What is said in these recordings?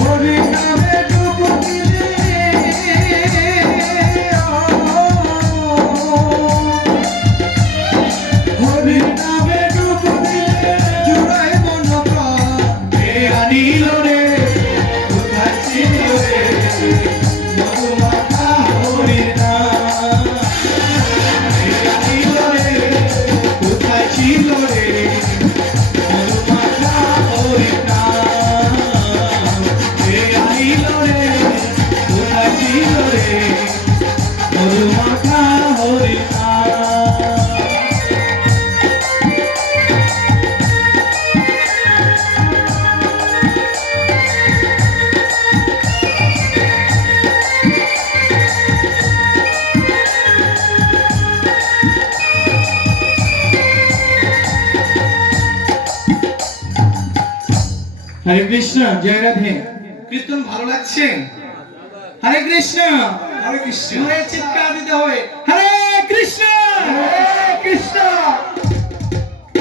হরি নামে ডুব দিলে হরি নামে ডুব দিলে জুড়াই মন প্রাণ কে আনিল রে কোথায় ছিল রে মধুমাখা হরি নাম কে আনিল রে কোথায় ছিল রে মধুমাখা হরি নাম কে আনিল রে কোথায় ছিল রে মধুমাখা হরি নাম। হরে কৃষ্ণ, জয় রাধে। কীর্তন ভালো লাগছে? হরে কৃষ্ণ, হরে কৃষ্ণ, জোরে চিৎকার দিতে হবে হরে কৃষ্ণ, হরে কৃষ্ণ।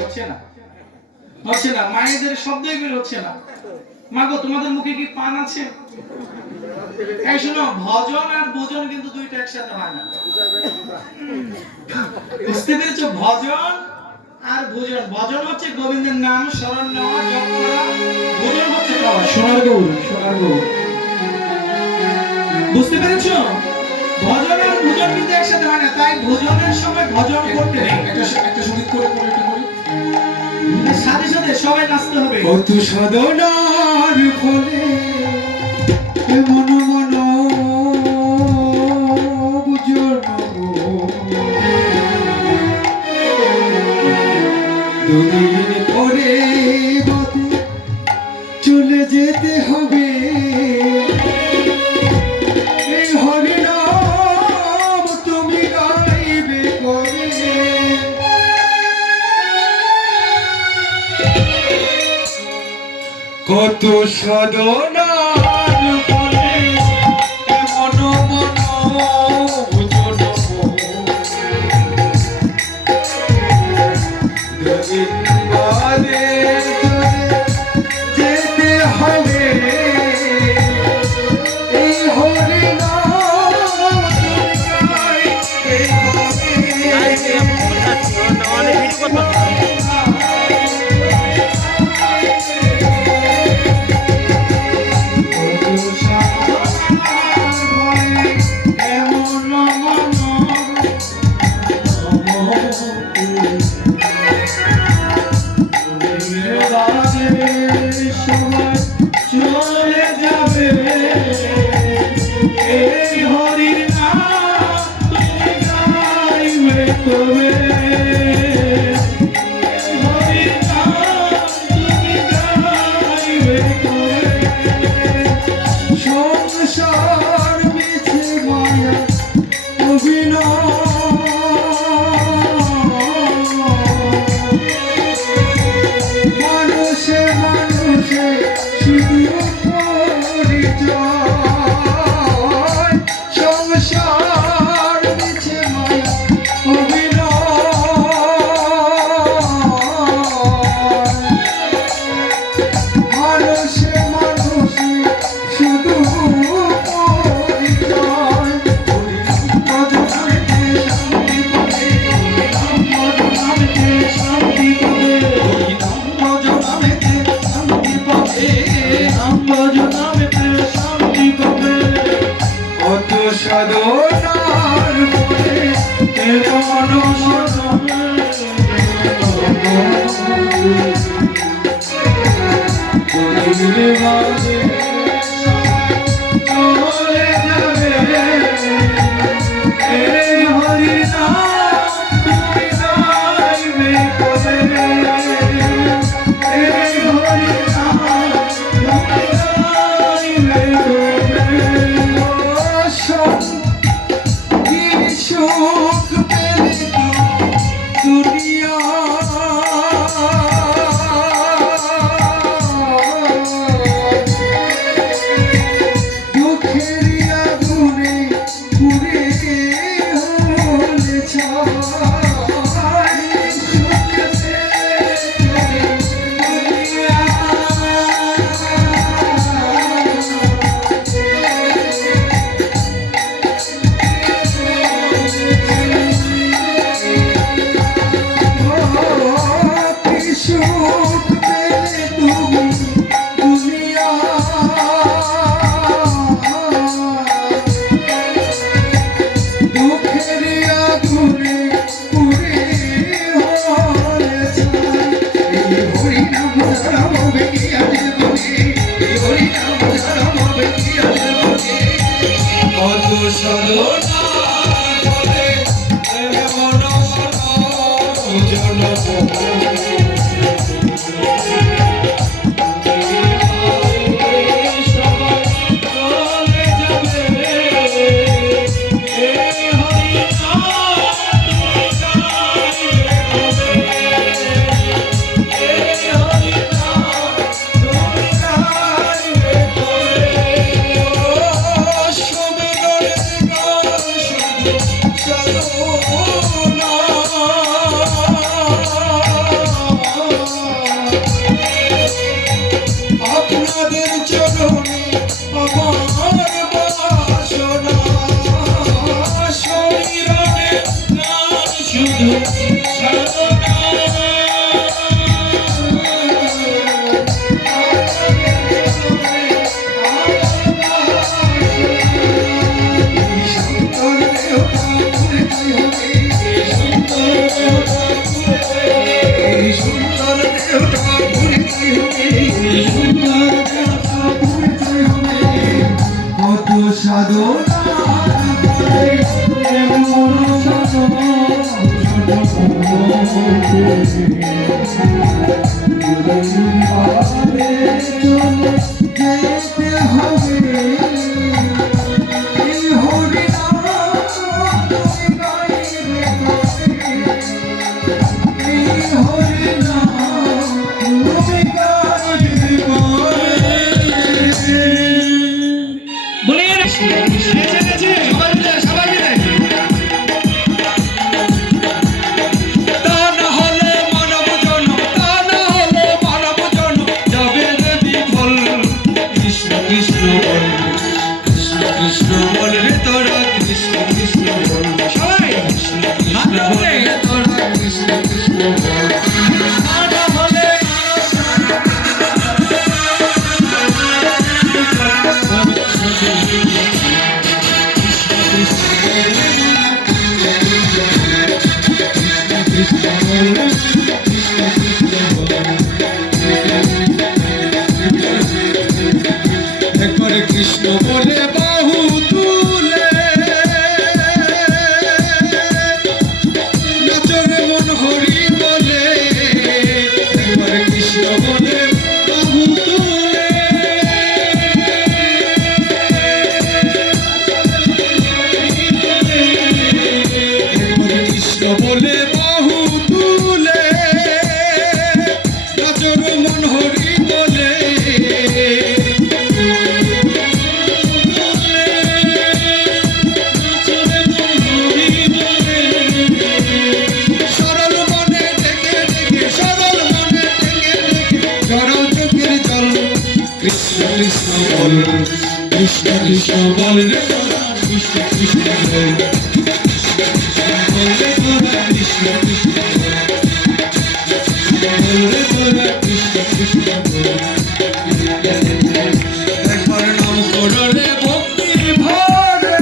হচ্ছে না, হচ্ছে না, মায়েদের শব্দই বের হচ্ছে না। মাগো, তোমাদের মুখে কি পান আছে? এই শোনো, ভজন আর ভোজন কিন্তু দুইটা একসাথে হয় না। বুঝতে পেরেছো? ভজন আর ভোজন। ভজন হচ্ছে গোবিন্দের নাম স্মরণ নেওয়া, জপ করা। ভোজন হচ্ছে খাওয়া। সোনার গৌর, সোনার গৌর। বুঝতে পেরেছো? ভজন আর ভোজন কিন্তু একসাথে হয় না। তাই ভোজনের সময় ভজন করতে নেই। একটা সঙ্গীত করে একটা করি। সাথে সাথে সবাই নাচতে হবে। কত সাধনার ফলে মন মন বুঝন দুদিন পরে পথে চলে যেতে হবে। এই হরি নাম তুমি গাইবে কবে? কত সাধনার ফলে মন মন বুঝন গোবিন্দে যেতে হবে। এই হরি নাম চলে যাবে। এই হরির নাম তুমি গাইবে কবে? হরির নাম তুমি গাইবে কবে? সংসার মিছে মায়া অভিনয় মানুষে মানুষে শুধু পরিচয়। সাধনা করে মন জন আপনাদের চরণে আমার বাসনা শরীরে নাম শুধু সাধনা কৃষ্ণ বলে বাহু তুলে নাচরে মন হরি বলে একবার কৃষ্ণ বলে বাহু তুলে একবার কৃষ্ণ বলে বাহু তুলে নাচরে মন হরি বলে কৃষ্ণ বল কৃষ্ণ কৃষ্ণ বল রে কৃষ্ণ কৃষ্ণ বল কৃষ্ণ কৃষ্ণ বল কৃষ্ণ কৃষ্ণ বল একবার নাম করো রে ভক্তি ভরে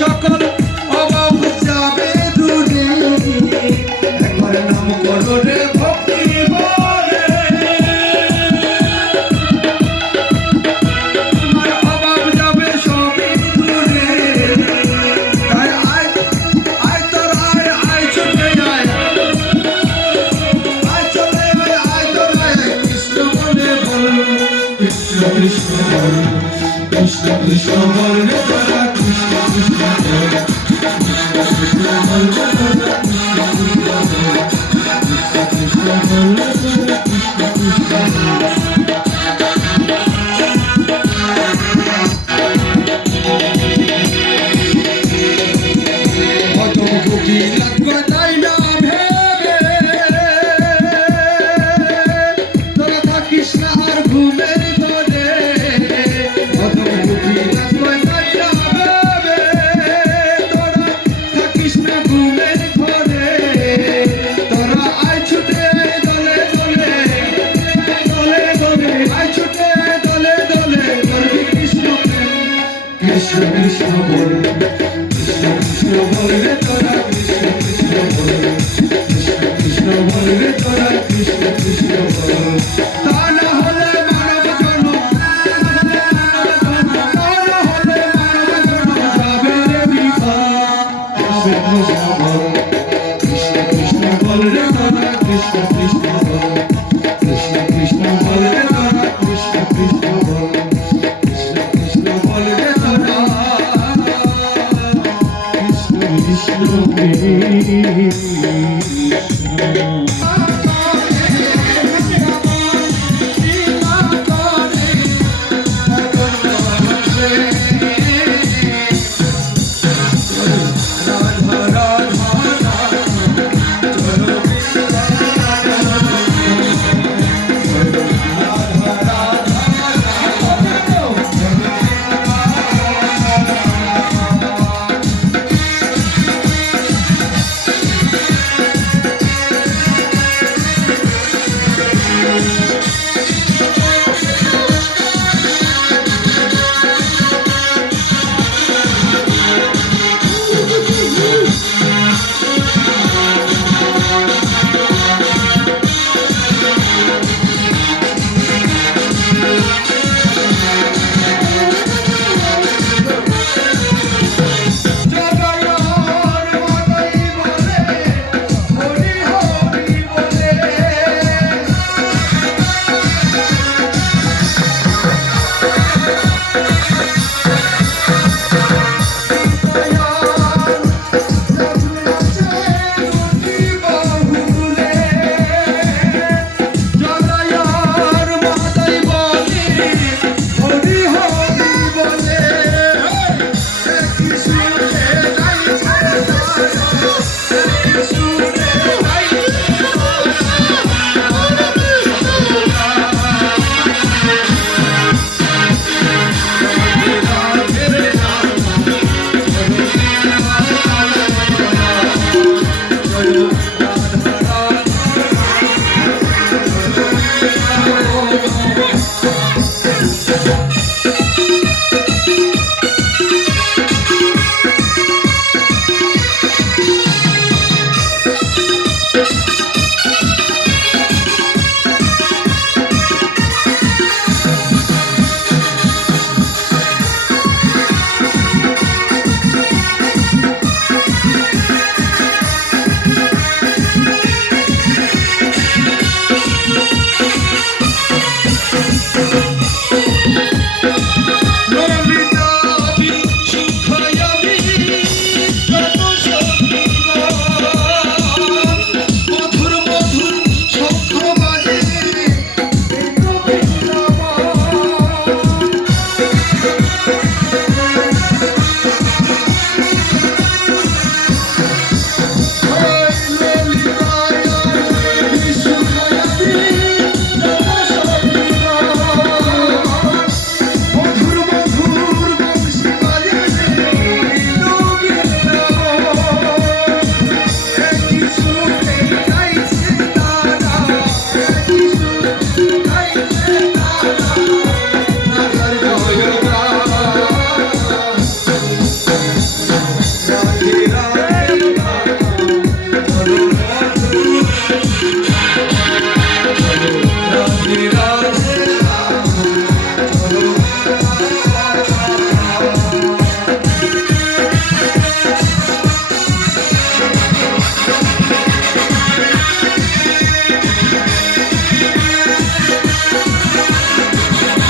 সকল অভাব যাবে দূরে একবার নাম করো রে ভক্তি ভরে কৃষ্ণ কৃষ্ণ বল রে তোরা কৃষ্ণ কৃষ্ণ বল কৃষ্ণ বল রে তোরা কৃষ্ণ কৃষ্ণ বল কৃষ্ণ বল রে তোরা কৃষ্ণ কৃষ্ণ বল কত কোটি লাগবে তাই না ভেবে তোরা থাকিস না আর ঘুমের ঘরে কত কোটি লাগবে তাই না ভেবে তোরা থাকিস না ঘুমের ঘরে তোরা আয় ছুটে দলে দলে বল